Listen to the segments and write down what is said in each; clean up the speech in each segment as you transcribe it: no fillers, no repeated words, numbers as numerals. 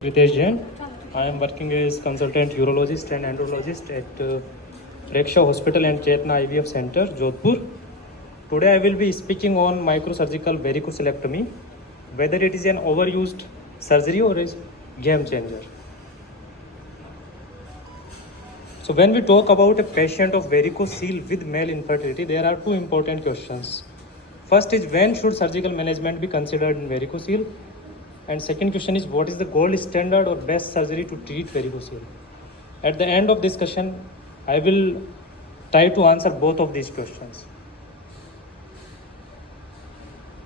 Ritesh Jain. I am working as consultant urologist and andrologist at Reksha Hospital and Chetna IVF Center, Jodhpur. Today I will be speaking on microsurgical varicocelectomy, whether it is an overused surgery or is game changer. So when we talk about a patient of varicocele with male infertility, there are two important questions. First is, when should surgical management be considered in varicocele? And second question is, what is the gold standard or best surgery to treat varicocele? At the end of discussion, I will try to answer both of these questions.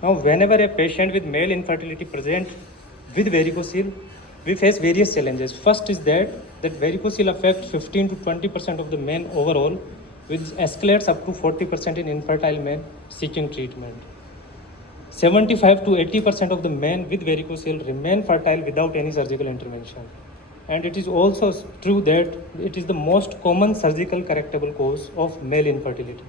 Now, whenever a patient with male infertility present with varicocele, we face various challenges. First is that varicocele affects 15 to 20% of the men overall, which escalates up to 40% in infertile men seeking treatment. 75 to 80% of the men with varicocele remain fertile without any surgical intervention. And it is also true that it is the most common surgical correctable cause of male infertility.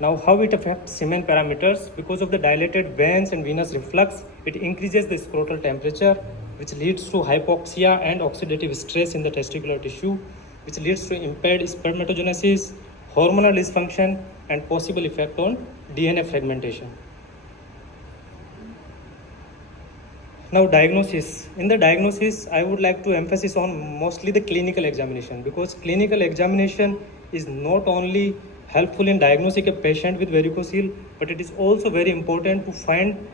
Now, how it affects semen parameters? Because of the dilated veins and venous reflux, it increases the scrotal temperature, which leads to hypoxia and oxidative stress in the testicular tissue, which leads to impaired spermatogenesis, hormonal dysfunction, and possible effect on DNA fragmentation. Now, diagnosis. In the diagnosis, I would like to emphasize on mostly the clinical examination, because clinical examination is not only helpful in diagnosing a patient with varicocele, but it is also very important to find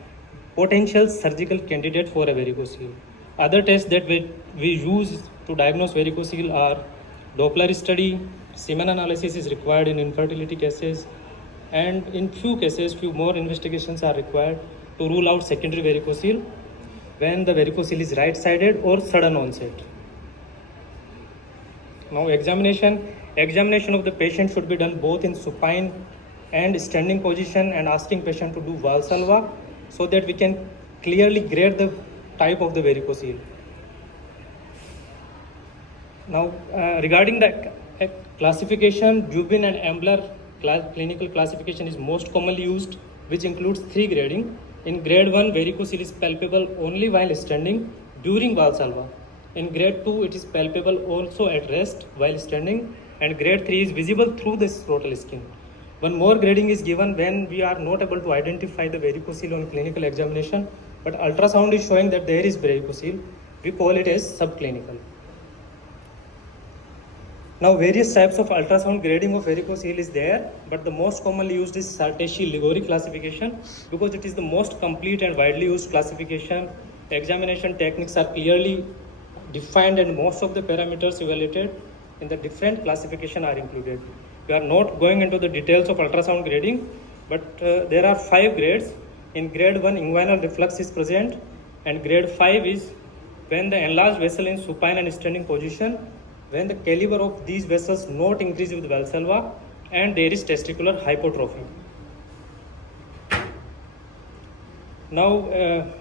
potential surgical candidate for a varicocele. Other tests that we use to diagnose varicocele are Doppler study, semen analysis is required in infertility cases, and in few cases, few more investigations are required to rule out secondary varicocele when the varicocele is right-sided or sudden onset. Now, examination of the patient should be done both in supine and standing position, and asking patient to do Valsalva so that we can clearly grade the type of the varicocele. Now, regarding the classification, Dubin and Ambler clinical classification is most commonly used, which includes 3 grading. In grade 1, varicocele is palpable only while standing during Valsalva. In grade 2, it is palpable also at rest while standing, and grade 3 is visible through the scrotal skin. One more grading is given when we are not able to identify the varicocele on clinical examination, but ultrasound is showing that there is varicocele. We call it as subclinical. Now, various types of ultrasound grading of varicocele is there, but the most commonly used is Sarteschi-Ligori classification, because it is the most complete and widely used classification. Examination techniques are clearly defined, and most of the parameters evaluated in the different classification are included. We are not going into the details of ultrasound grading, but there are 5 grades. In grade 1, inguinal reflux is present, and grade 5 is when the enlarged vessel in supine and standing position, when the caliber of these vessels not increase with Valsalva, and there is testicular hypertrophy. Now,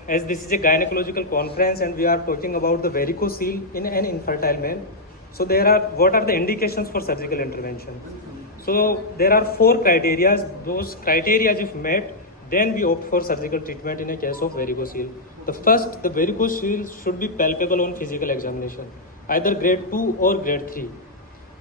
as this is a gynecological conference and we are talking about the varicocele in an infertile man, so what are the indications for surgical intervention? So there are 4 criteria. Those criteria if met, then we opt for surgical treatment in a case of varicocele. The first, the varicocele should be palpable on physical examination, either grade 2 or grade 3.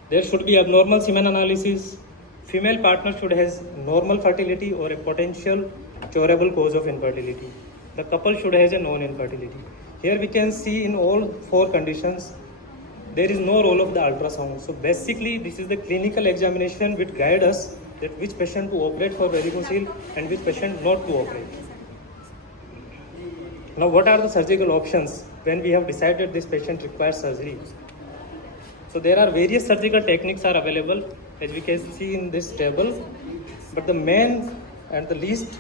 There should be abnormal semen analysis. Female partner should have normal fertility or a potential curable cause of infertility. The couple should have a known infertility. Here we can see in all 4 conditions, there is no role of the ultrasound. So basically, this is the clinical examination which guide us that which patient to operate for varicocele and which patient not to operate. Now, what are the surgical options when we have decided this patient requires surgery? So there are various surgical techniques are available, as we can see in this table, but the main and the least,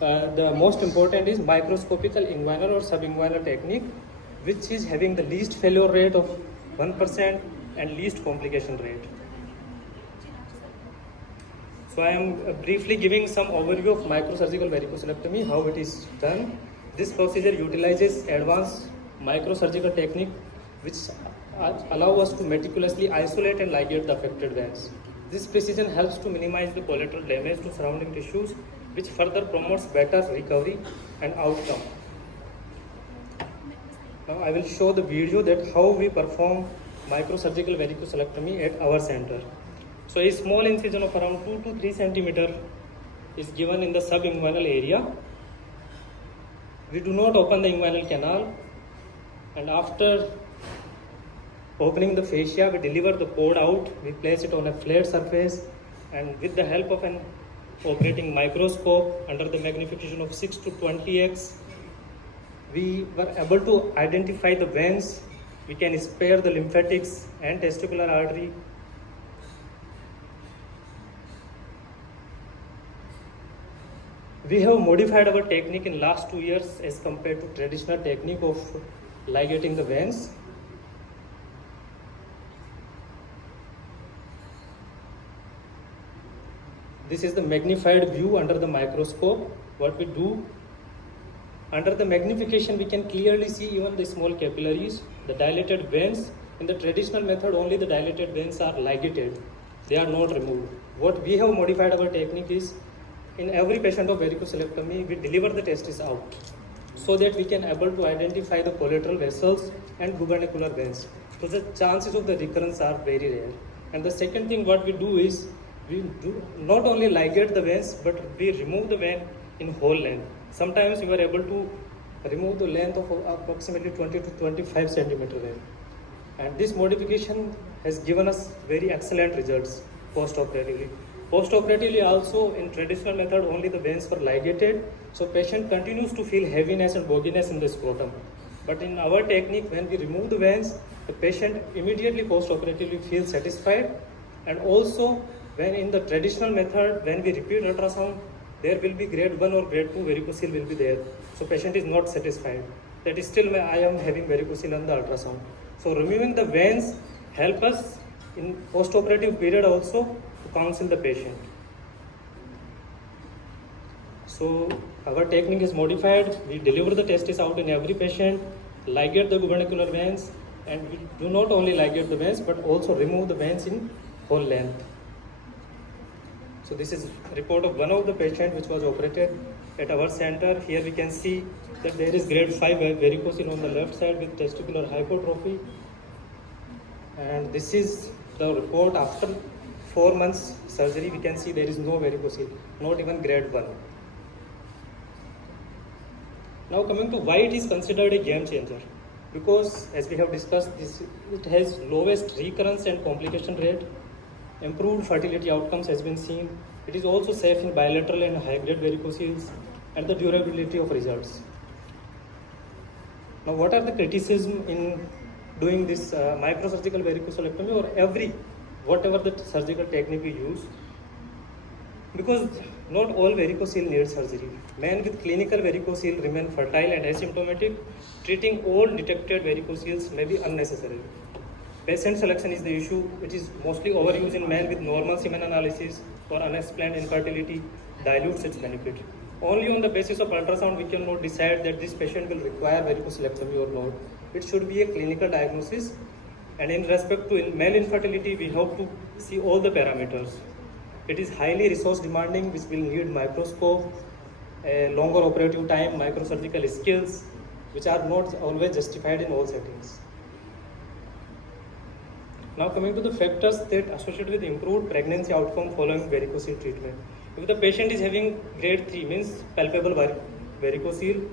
the most important is microscopical inguinal or subinguinal technique, which is having the least failure rate of 1% and least complication rate. So I am briefly giving some overview of microsurgical varicocelectomy, how it is done. This procedure utilizes advanced microsurgical technique which allow us to meticulously isolate and ligate the affected veins. This precision helps to minimize the collateral damage to surrounding tissues, which further promotes better recovery and outcome. Now I will show the video that how we perform microsurgical varicocelectomy at our center. So a small incision of around 2 to 3 centimeter is given in the subinguinal area. We do not open the inguinal canal, and after opening the fascia, we deliver the cord out, we place it on a flat surface, and with the help of an operating microscope under the magnification of 6 to 20x, we were able to identify the veins. We can spare the lymphatics and testicular artery. We have modified our technique in last 2 years as compared to traditional technique of ligating the veins. This is the magnified view under the microscope. What we do, under the magnification we can clearly see even the small capillaries, the dilated veins. In the traditional method only the dilated veins are ligated, they are not removed. What we have modified our technique is, in every patient of varicocelectomy, we deliver the testis out so that we can able to identify the collateral vessels and gubernacular veins. So the chances of the recurrence are very rare. And the second thing what we do is, we do not only ligate the veins, but we remove the vein in whole length. Sometimes we were able to remove the length of approximately 20 to 25 centimeter vein. And this modification has given us very excellent results post-operatively. Post-operatively also, in traditional method only the veins were ligated, so patient continues to feel heaviness and bogginess in the scrotum. But in our technique, when we remove the veins, the patient immediately post-operatively feels satisfied. And also, when in the traditional method, when we repeat ultrasound, there will be grade 1 or grade 2 varicocele will be there. So patient is not satisfied. That is still I am having varicocele on the ultrasound. So removing the veins help us in post-operative period also to counsel the patient. So our technique is modified. We deliver the testis out in every patient, ligate the gubernacular veins, and we do not only ligate the veins but also remove the veins in whole length. So this is a report of one of the patient which was operated at our center. Here we can see that there is grade 5 varicocele on the left side with testicular hypertrophy. And this is the report after 4 months surgery. We can see there is no varicocele, not even grade 1. Now coming to why it is considered a game changer. Because as we have discussed, it has lowest recurrence and complication rate. Improved fertility outcomes has been seen. It is also safe in bilateral and high-grade varicoceles, and the durability of results. Now, what are the criticisms in doing this microsurgical varicocelectomy or whatever the surgical technique we use? Because not all varicocele need surgery. Men with clinical varicocele remain fertile and asymptomatic. Treating all detected varicoceles may be unnecessary. Patient selection is the issue, which is mostly overused in men with normal semen analysis or unexplained infertility, dilutes its benefit. Only on the basis of ultrasound we cannot decide that this patient will require varicocelectomy or not. It should be a clinical diagnosis, and in respect to male infertility, we have to see all the parameters. It is highly resource demanding, which will need microscope, a longer operative time, microsurgical skills, which are not always justified in all settings. Now coming to the factors that associated with improved pregnancy outcome following varicocele treatment. If the patient is having grade 3, means palpable varicocele,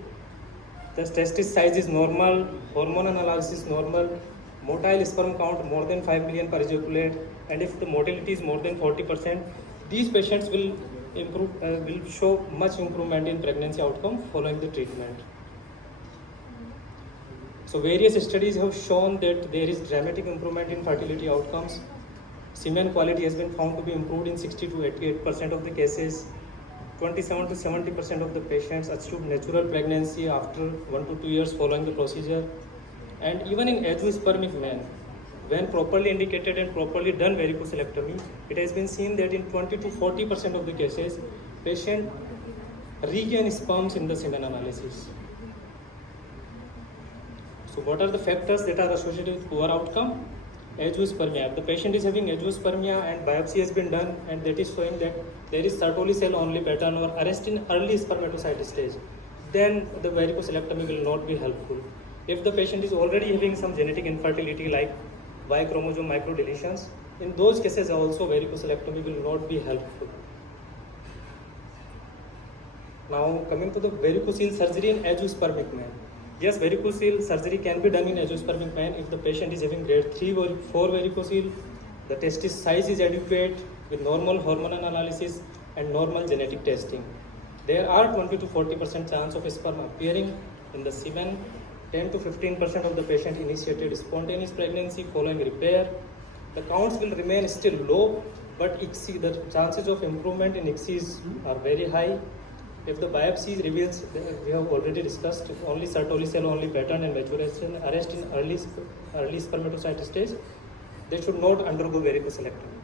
the testis size is normal, hormone analysis normal, motile sperm count more than 5 million per ejaculate, and if the motility is more than 40%, these patients will show much improvement in pregnancy outcome following the treatment. So various studies have shown that there is dramatic improvement in fertility outcomes. Semen quality has been found to be improved in 60 to 88% of the cases. 27 to 70% of the patients achieved natural pregnancy after 1 to 2 years following the procedure. And even in agiospermic men, when properly indicated and properly done varicocelectomy, it has been seen that in 20 to 40% of the cases, patient regain sperms in the semen analysis. So what are the factors that are associated with poor outcome? Agiospermia. If the patient is having agiospermia and biopsy has been done and that is showing that there is Sertoli cell only pattern or arrest in early spermatocyte stage, then the varicocelectomy will not be helpful. If the patient is already having some genetic infertility like Y chromosome microdeletions, in those cases also varicocelectomy will not be helpful. Now coming to the varicocele surgery in azoospermic man. Yes, varicocele surgery can be done in azoospermic man if the patient is having grade 3 or 4 varicocele, the testis size is adequate with normal hormonal analysis and normal genetic testing. There are 20 to 40% chance of sperm appearing in the semen. 10 to 15% of the patient initiated spontaneous pregnancy following repair. The counts will remain still low, but ICSI, the chances of improvement in ICSIs are very high. If the biopsy reveals, we have already discussed, only Sertoli cell, only pattern and maturation arrest in early spermatocyte stage, they should not undergo varicocelectomy.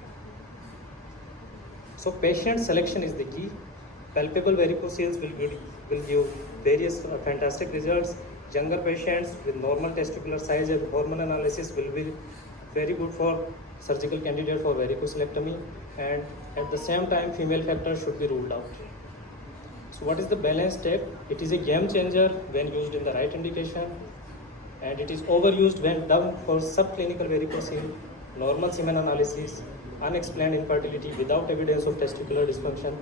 So patient selection is the key. Palpable varicoceles will give various fantastic results. Younger patients with normal testicular size and hormone analysis will be very good for surgical candidate for varicocelectomy, and at the same time female factor should be ruled out. So what is the balanced step? It is a game changer when used in the right indication, and it is overused when done for subclinical varicocele, normal semen analysis, unexplained infertility without evidence of testicular dysfunction,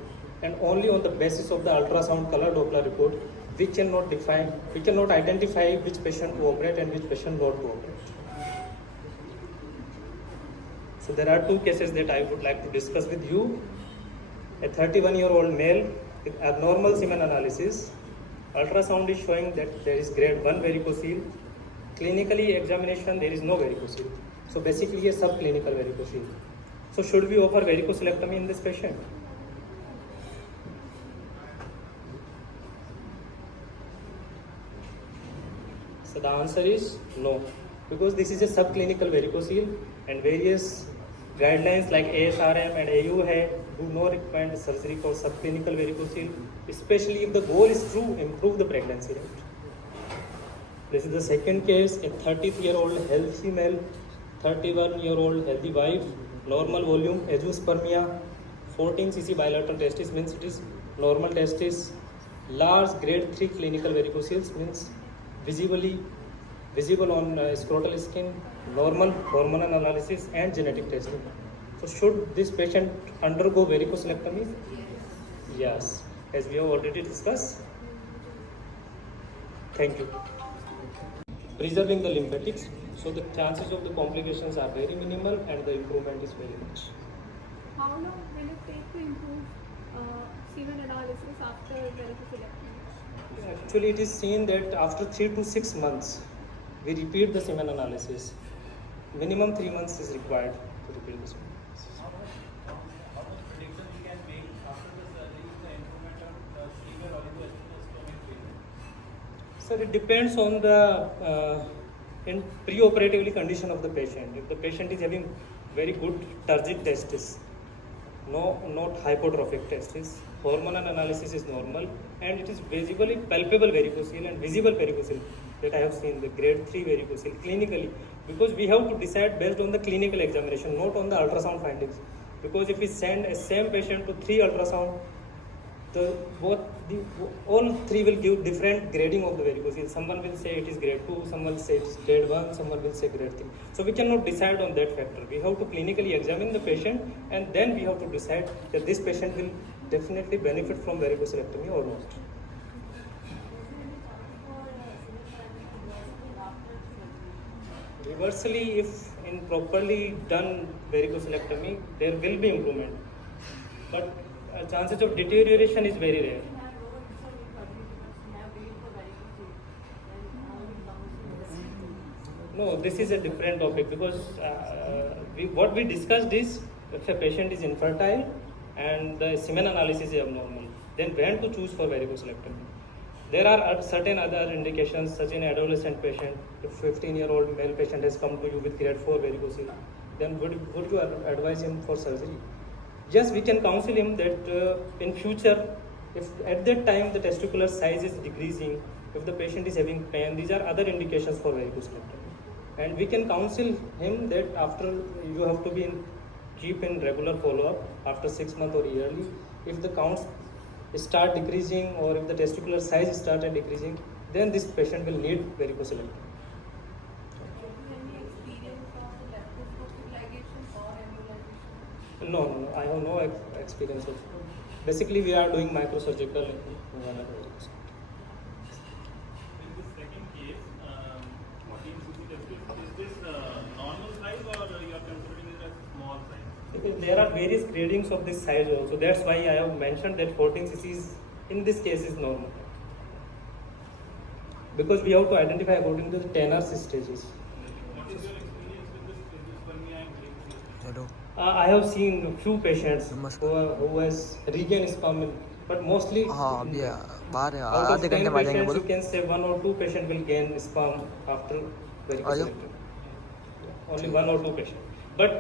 and only on the basis of the ultrasound color Doppler report. We cannot identify which patient to operate and which patient not to operate. So there are two cases that I would like to discuss with you. A 31-year-old male with abnormal semen analysis. Ultrasound is showing that there is grade 1 varicocele. Clinically examination, there is no varicocele. So basically a subclinical varicocele. So should we offer varicocelectomy in this patient? So the answer is no, because this is a subclinical varicocele and various guidelines like ASRM and AUHA do not recommend surgery for subclinical varicocele, especially if the goal is to improve the pregnancy rate. This is the second case, a 33-year-old healthy male, 31-year-old healthy wife, normal volume, azoospermia, 14 cc bilateral testis means it is normal testis, large grade 3 clinical varicoceles means visible on scrotal skin, normal hormonal analysis and genetic testing. So should this patient undergo varicocelectomy? Yes, as we have already discussed. Thank you. Preserving the lymphatics, so the chances of the complications are very minimal and the improvement is very much. How long will it take to improve semen analysis after varicocelectomy? Actually, it is seen that after 3 to 6 months, we repeat the semen analysis. Minimum 3 months is required to repeat the semen analysis. How much prediction we can make after the surgery with the improvement of severe oligoacidostomic treatment? Sir, it depends on the pre-operatively condition of the patient. If the patient is having very good turgid testis, not hypotrophic testis, hormonal analysis is normal, and it is visibly palpable varicocele and visible varicocele that I have seen, the grade 3 varicocele clinically, because we have to decide based on the clinical examination, not on the ultrasound findings. Because if we send a same patient to 3 ultrasound, all 3 will give different grading of the varicocele. Someone will say it is grade 2, someone will say it is grade 1, someone will say grade 3. So we cannot decide on that factor. We have to clinically examine the patient, and then we have to decide that this patient will definitely benefit from varicocelectomy or not. Reversely, if in properly done varicocelectomy, there will be improvement, but chances of deterioration is very rare. No, this is a different topic, because what we discussed is if a patient is infertile and the semen analysis is abnormal, then when to choose for varicocelectomy. There are certain other indications, such in adolescent patient. If 15-year-old male patient has come to you with grade 4 varicocele, then would you advise him for surgery? Yes, we can counsel him that in future, if at that time the testicular size is decreasing, if the patient is having pain, these are other indications for varicocelectomy. And we can counsel him that after you have to keep in regular follow-up after 6 months or yearly. If the counts start decreasing or if the testicular size started decreasing, then this patient will need varicocelectomy. Any experience of laparoscopic ligation or embolization? No, I have no experience of. Basically, we are doing microsurgical. In the second case, 14 cc is this normal size or you are considering it as small size? Because there are various gradings of this size also. That's why I have mentioned that 14 cc is, in this case, is normal. Because we have to identify according to the 10 stages. What is your experience with this hernia and varicocelectomy? I have seen few patients नमस्कार। who has regained sperm, but mostly हाँ अभी बाहर है out of आधे 10 घंटे में आ जाएंगे patients, बोलो you can say 1 or 2 patients will gain sperm after varicocelectomy. Only 1 or 2 patients. But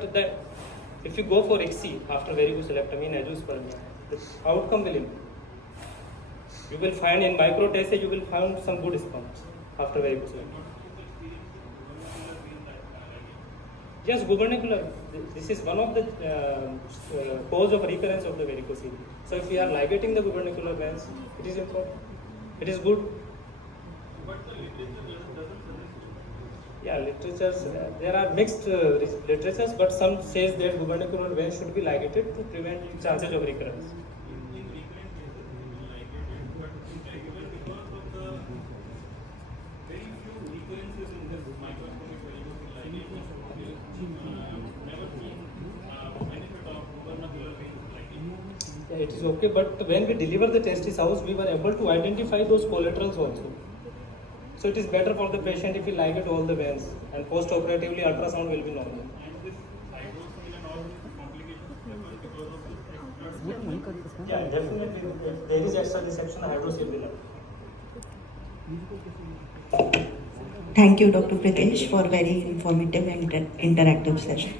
if you go for XC after varicocelectomy in azoospermia, the outcome will improve. You will find in microtessay, you will find some good sperms after varicocelectomy. Yes, gubernacular. This is one of the cause of recurrence of the varicocele. So if we are ligating the gubernacular veins, it is important. It is good. But the literature doesn't suggest. Yeah, literatures, there are mixed literatures, but some says that gubernacular veins should be ligated to prevent chances of recurrence. In recurrent cases, we will like it, but in regular, because of the very few recurrences in this microscopic varicocele ligation, never seen benefit of gubernacular veins ligation. Yeah, it is okay, but when we deliver the testis house, we were able to identify those collaterals also. So it is better for the patient if we ligate all the veins, and post-operatively ultrasound will be normal. And this hydrocele and all these complications happen because of this extra. Yeah, definitely. If there is extra resection, hydrocele will happen. Thank you, Dr. Pritesh, for very informative and interactive session.